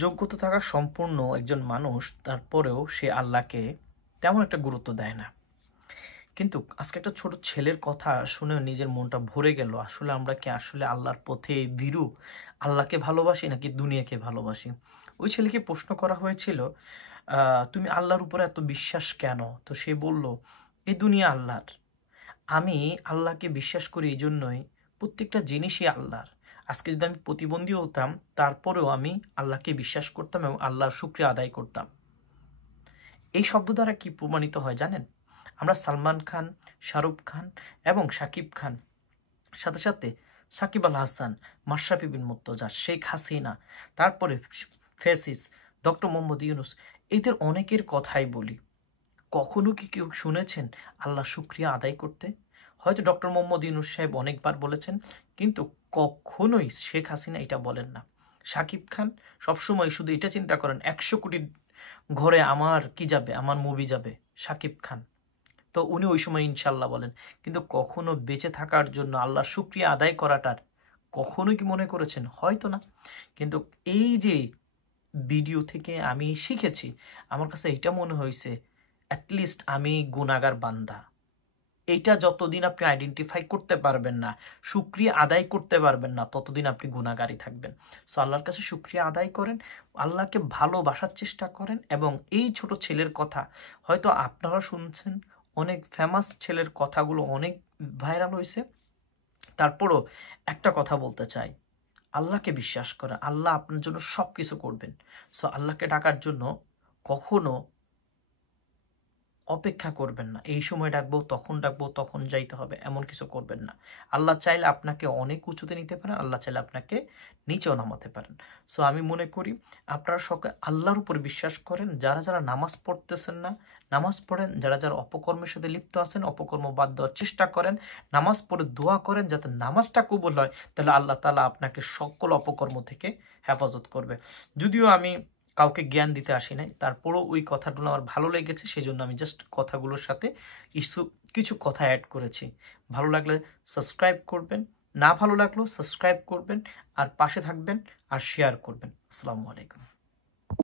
যোগ্যতা থাকা সম্পূর্ণ একজন মানুষ, তারপরেও সে আল্লাহকে তেমন একটা গুরুত্ব দেয় না। কিন্তু আজকে একটা ছোট ছেলের কথা শুনে নিজের মনটা ভরে গেল। আসলে আমরা কি আসলে আল্লাহর পথে ভীরু? আল্লাহকে ভালোবাসি নাকি দুনিয়াকে ভালোবাসি? ওই ছেলেকে প্রশ্ন করা হয়েছিল, তুমি আল্লাহর উপরে এত বিশ্বাস কেন? তো সে বলল, এই দুনিয়া আল্লাহর। আমি আল্লাহকে বিশ্বাস করি এই জন্যই, প্রত্যেকটা জিনিসই আল্লাহর। আজকে যদি আমি প্রতিবন্ধী হতাম, তারপরেও আমি আল্লাহকে বিশ্বাস করতাম এবং আল্লাহর শুকরিয়া আদায় করতাম। এই শব্দ দ্বারা কি প্রমাণিত হয় জানেন? আমরা সালমান খান, শাহরুখ খান এবং শাকিব খান, সাথে সাথে সাকিব আল হাসান, মাশরাফি বিন মুর্তজা, শেখ হাসিনা, তারপরে ফেসিস, ডক্টর মোহাম্মদ ইউনুস, এদের অনেকের কথাই বলি। কখনো কি কেউ শুনেছেন আল্লাহ শুক্রিয়া আদায় করতে? হয়তো ডক্টর মোহাম্মদ ইউনুস সাহেব অনেকবার বলেছেন, কিন্তু কখনোই শেখ হাসিনা এটা বলেন না। শাকিব খান সবসময় শুধু এটা চিন্তা করেন, 100 কোটি ঘরে আমার কি যাবে, আমার মুভি যাবে। শাকিব খান তো উনি ওই সময় ইনশাল্লাহ বলেন, কিন্তু কখনো বেঁচে থাকার জন্য আল্লাহ শুক্রিয়া আদায় করাটার কখনো কি মনে করেছেন? হয়তো না। কিন্তু এই যে ভিডিও থেকে আমি শিখেছি, আমার কাছে এটা মনে হয়েছে, অ্যাটলিস্ট আমি গুনাহগার বান্দা। এইটা যতদিন আপনি আইডেন্টিফাই করতে পারবেন না, শুকরিয়া আদায় করতে পারবেন না, ততদিন আপনি গুনাহগারই থাকবেন। সো আল্লাহর কাছে শুকরিয়া আদায় করেন, আল্লাহকে ভালোবাসার চেষ্টা করেন। এবং এই ছোট ছেলের কথা হয়তো আপনারা শুনছেন, অনেক ফেমাস ছেলের কথাগুলো অনেক ভাইরাল হয়েছে। তারপরও একটা কথা বলতে চাই, আল্লাহকে বিশ্বাস করেন, আল্লাহ আপনার জন্য সব কিছু করবেন। সো আল্লাহকে ডাকার জন্য কখনো অপেক্ষা করবেন না, এই সময় ডাকবো তখন যাইতে হবে, এমন কিছু করবেন না। আল্লাহ চাইলে আপনাকে অনেক উঁচুতে নিতে পারেন, আল্লাহ চাইলে আপনাকে নিচেও নামাতে পারেন। সো আমি মনে করি আপনারা সকলে আল্লাহর উপর বিশ্বাস করেন। যারা যারা নামাজ পড়তেছেন না, নামাজ পড়েন। যারা যারা অপকর্মের সাথে লিপ্ত আছেন, অপকর্ম বাদ দেওয়ার চেষ্টা করেন। নামাজ পড়ে দোয়া করেন যাতে নামাজটা কবুল হয়, তাহলে আল্লাহ তাআলা আপনাকে সকল অপকর্ম থেকে হেফাজত করবে। যদিও আমি কাউকে জ্ঞান দিতে আসি নাই, তারপরও ওই কথাগুলো আমার ভালো লেগেছে, সেজন্য আমি জাস্ট কথাগুলোর সাথে ইস্যু কিছু কথা অ্যাড করেছি। ভালো লাগলে সাবস্ক্রাইব করবেন, না ভালো লাগলেও সাবস্ক্রাইব করবেন, আর পাশে থাকবেন আর শেয়ার করবেন। আসসালামু আলাইকুম।